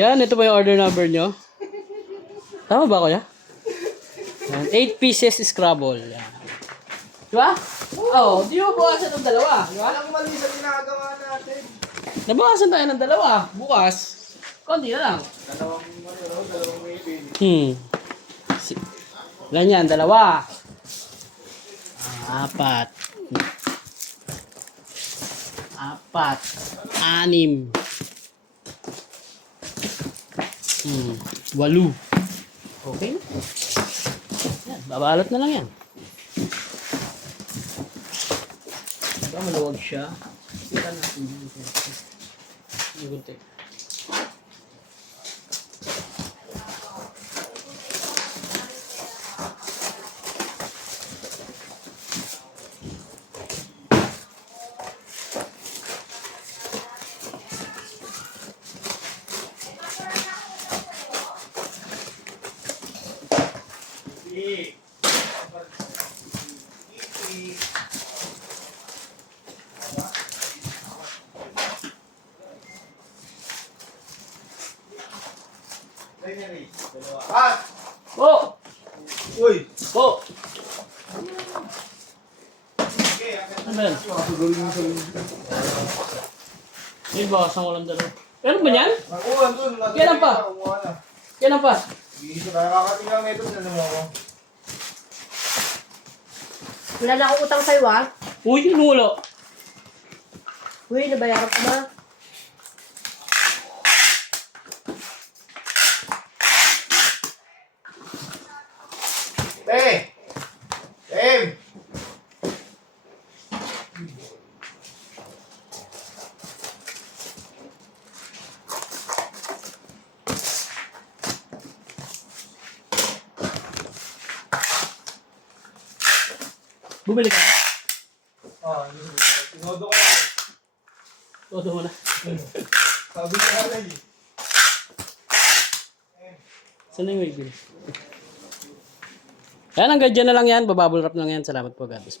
Yan, ito ba yung order number nyo? Tama ba kuya? Yan, 8 pieces Scrabble. Yan. Diba? Oo, di mo bukasan ng dalawa. Diba? Walang mali sa ginagawa natin. Nabukasan tayo ng dalawa. Bukas. Konti na lang. Dalawang maybe. Ilan yan? Dalawa. Apat. Anim. 8. Okay? Yan, babalot na lang yan. Diba maluwag siya? Kita natin dito. Gunting. Pat! Oh! Uy! Oh! Ano ba yan? May bawasan ko lang dalawa. Meron ba yan? Nakuhan dun. Kailan pa? Kailan pa? Hindi na nakakatingnan nito na naman ako. Wala na akong utang sa'yo, ah. Uy, yun wala. Uy, nabayaran ko na. Em! Bumili ka? Tinodo ko na. Todo mo na. Sabi ko na lang eh. Saan na yung wig? Yan, hanggang dyan na lang yan. Bababble wrap na lang yan. Salamat po, God bless po.